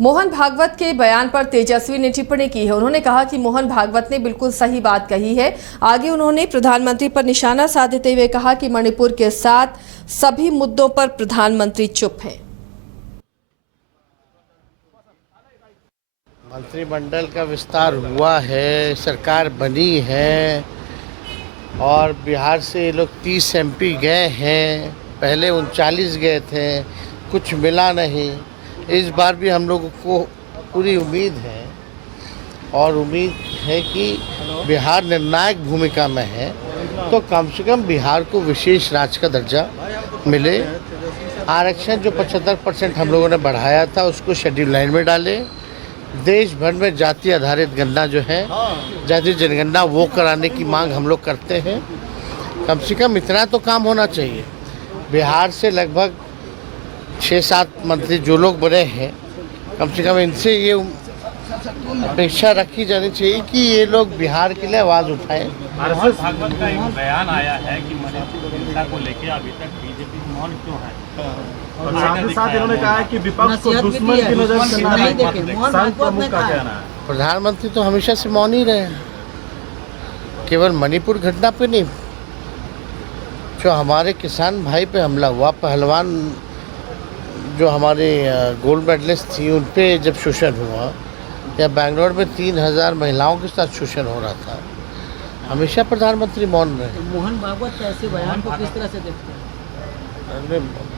मोहन भागवत के बयान पर तेजस्वी ने टिप्पणी की है। उन्होंने कहा कि मोहन भागवत ने बिल्कुल सही बात कही है। आगे उन्होंने प्रधानमंत्री पर निशाना साधते हुए कहा कि मणिपुर के साथ सभी मुद्दों पर प्रधानमंत्री चुप हैं। मंत्रिमंडल का विस्तार हुआ है, सरकार बनी है और बिहार से ये लोग 30 MP गए हैं। पहले 39 गए थे, कुछ मिला नहीं। इस बार भी हम लोगों को पूरी उम्मीद है और उम्मीद है कि बिहार निर्णायक भूमिका में है, तो कम से कम बिहार को विशेष राज्य का दर्जा मिले। आरक्षण जो 75% हम लोगों ने बढ़ाया था उसको शेड्यूल लाइन में डाले। देश भर में जाति आधारित गणना जो है, जाति जनगणना, वो कराने की मांग हम लोग करते हैं। कम से कम इतना तो काम होना चाहिए। बिहार से लगभग 6-7 मंत्री जो लोग बने हैं, कम से कम इनसे ये अपेक्षा रखी जानी चाहिए कि ये लोग बिहार के लिए आवाज़ उठाएं। मोहन भागवत का एक बयान आया है कि मणिपुर को लेकर अभी तक बीजेपी मौन क्यों है, और साथ ही साथ इन्होंने कहा है कि विपक्ष को दुश्मन की नजर से नहीं देखें। संघ प्रमुख का कहना है। प्रधानमंत्री तो हमेशा से मौन ही रहे हैं, केवल मणिपुर घटना पे नहीं। जो हमारे किसान भाई पे हमला हुआ, पहलवान जो हमारे गोल्ड मेडलिस्ट थी उन पे जब शोषण हुआ, या बेंगलोर में 3000 महिलाओं के साथ शोषण हो रहा था, हमेशा प्रधानमंत्री मौन रहे। मोहन भागवत के ऐसे बयान को किस तरह से देखते हैं?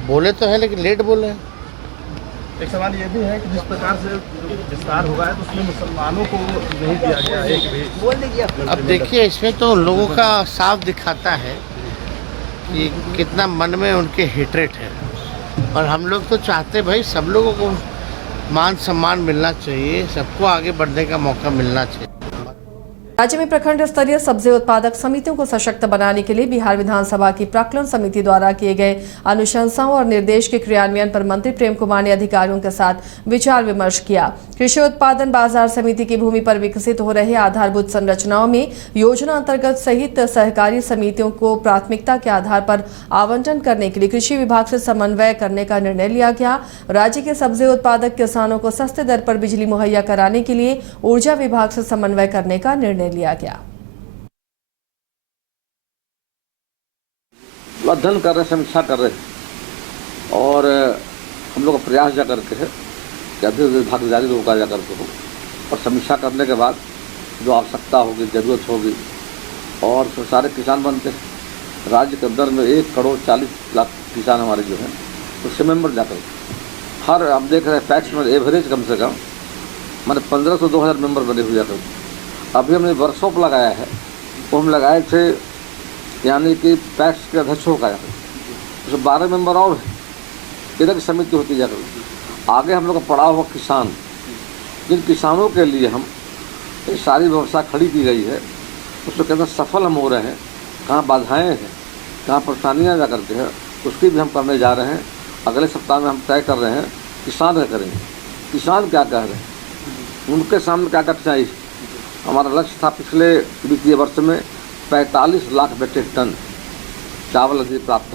बोले तो है लेकिन लेट बोले। एक सवाल ये भी है कि जिस प्रकार से विस्तार हुआ है तो उसमें मुसलमानों को नहीं दिया गया एक भी। अब देखिए, इसमें तो उन लोगों का साफ दिखाता है कि कितना मन में उनके हेट्रेट है। और हम लोग तो चाहते भाई सब लोगों को मान सम्मान मिलना चाहिए, सबको आगे बढ़ने का मौका मिलना चाहिए। राज्य में प्रखंड स्तरीय सब्जी उत्पादक समितियों को सशक्त बनाने के लिए बिहार विधानसभा की प्राक्कलन समिति द्वारा किए गए अनुशंसाओं और निर्देश के क्रियान्वयन पर मंत्री प्रेम कुमार ने अधिकारियों के साथ विचार विमर्श किया। कृषि उत्पादन बाजार समिति की भूमि पर विकसित हो रहे आधारभूत संरचनाओं में योजना अंतर्गत सहित सहकारी समितियों को प्राथमिकता के आधार पर आवंटन करने के लिए कृषि विभाग से समन्वय करने का निर्णय लिया गया। राज्य के सब्जी उत्पादक किसानों को सस्ते दर पर बिजली मुहैया कराने के लिए ऊर्जा विभाग से समन्वय करने का निर्णय लिया गया। अध्ययन कर रहे, समीक्षा कर रहे और हम लोग का प्रयास जा करके है कि अभी भागीदारी रोका जा करके हो, और समीक्षा करने के बाद जो आवश्यकता होगी, जरूरत होगी, और सारे किसान बनते हैं। राज्य के अंदर में 1,40,00,000 किसान हमारे जो हैं उससे मेंबर जाकर हर हम देख रहे हैं पैक्स में एवरेज कम से कम मैंने 1500 से 2000 मेंबर बने हुए जाकर। अभी हमने वर्कशॉप लगाया है, वो हम लगाए थे यानी कि पैक्स के अध्यक्षों का, उसमें 12 मेंबर और हैं। इधर की समिति होती जाकर आगे हम लोग का पड़ा हुआ किसान, जिन किसानों के लिए हम ये सारी व्यवस्था खड़ी की गई है, उसमें कितना सफल हम हो रहे हैं, कहाँ बाधाएं हैं, कहाँ परेशानियाँ जा करके हैं, उसकी भी हम करने जा रहे हैं। अगले सप्ताह में हम तय कर रहे हैं किसान क्या करेंगे, किसान क्या कह रहे हैं, उनके सामने क्या क्या चाहिए। हमारा लक्ष्य था पिछले वित्तीय वर्ष में 45 लाख मीट्रिक टन चावल प्राप्त